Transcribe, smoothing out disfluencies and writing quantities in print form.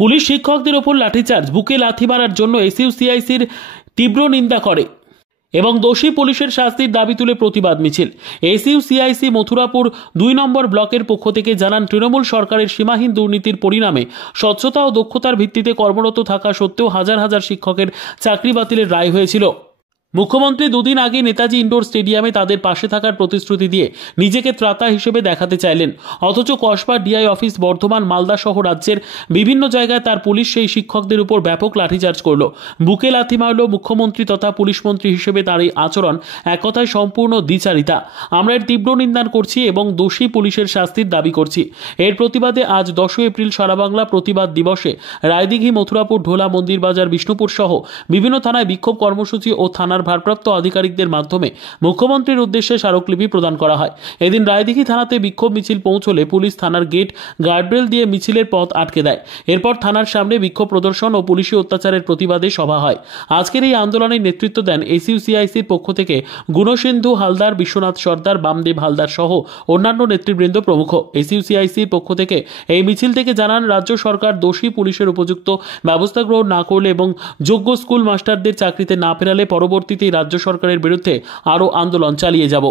Police শিক্ষকদের ওপর লাঠিচার্জ, বুকে লাথি মারার জন্য এসইউসিআইসির তীব্র নিন্দা করে এবং দোষী পুলিশের শাস্তির দাবি তুলে প্রতিবাদ মিছিল। এসইউসিআইসি মথুরাপুর 2 নম্বর ব্লকের পক্ষ থেকে জানান, তৃণমূল সরকারের সীমাহীন দুর্নীতির পরিণামে স্বচ্ছতা ও দক্ষতার ভিত্তিতে কর্মরত থাকা সত্ত্বেও হাজার হাজার শিক্ষকের চাকরি বাতিলের রায় হয়েছিল। মুখ্যমন্ত্রী দুদিন আগে নেতাজি ইন্ডোর স্টেডিয়ামে তাদের পাশে থাকার প্রতিশ্রুতি দিয়ে নিজেকে ত্রাতা হিসেবে দেখাতে চাইলেন, অথচ কসবা ডিআই অফিস, বর্ধমান, মালদা সহ রাজ্যের বিভিন্ন জায়গায় তার পুলিশ সেই শিক্ষকদের উপর ব্যাপক লাঠিচার্জ করল, বুকে লাথি মারল। মুখ্যমন্ত্রী তথা পুলিশ মন্ত্রী হিসেবে তার এই আচরণ এক কথায় সম্পূর্ণ দ্বিচারিতা। আমরা এর তীব্র নিন্দা করছি এবং দোষী পুলিশের শাস্তির দাবি করছি। এর প্রতিবাদে আজ 10 এপ্রিল সারা বাংলা প্রতিবাদ দিবসে রায়দিঘি, মথুরাপুর, ঢোলা, মন্দিরবাজার, বিষ্ণুপুর সহ বিভিন্ন থানায় বিক্ষোভ কর্মসূচি ও থানার ভারপ্রাপ্ত আধিকারিকদের মাধ্যমে মুখ্যমন্ত্রীর উদ্দেশ্যে স্মারকলিপি প্রদান করা হয়। এদিন রায়দিঘি থানাতে বিক্ষোভ মিছিল পৌঁছলে পুলিশ থানার গেট গার্ডরেল দিয়ে মিছিলের পথ আটকে দেয়। এরপর থানার সামনে বিক্ষোভ প্রদর্শন ও পুলিশি অত্যাচারের প্রতিবাদে সভা হয়। আজকের এই আন্দোলনের নেতৃত্ব দেন এসইউসিআইসির পক্ষ থেকে গুণসিন্ধু হালদার, বিশ্বনাথ সর্দার, বামদেব হালদার সহ অন্যান্য নেতৃবৃন্দ প্রমুখ। এসইউসিআইসির পক্ষ থেকে এই মিছিল থেকে জানান, রাজ্য সরকার দোষী পুলিশের উপযুক্ত ব্যবস্থা গ্রহণ না করলে এবং যোগ্য স্কুল মাস্টারদের চাকরিতে না ফেরালে পরবর্তীতে রাজ্য সরকারের বিরুদ্ধে আরও আন্দোলন চালিয়ে যাব।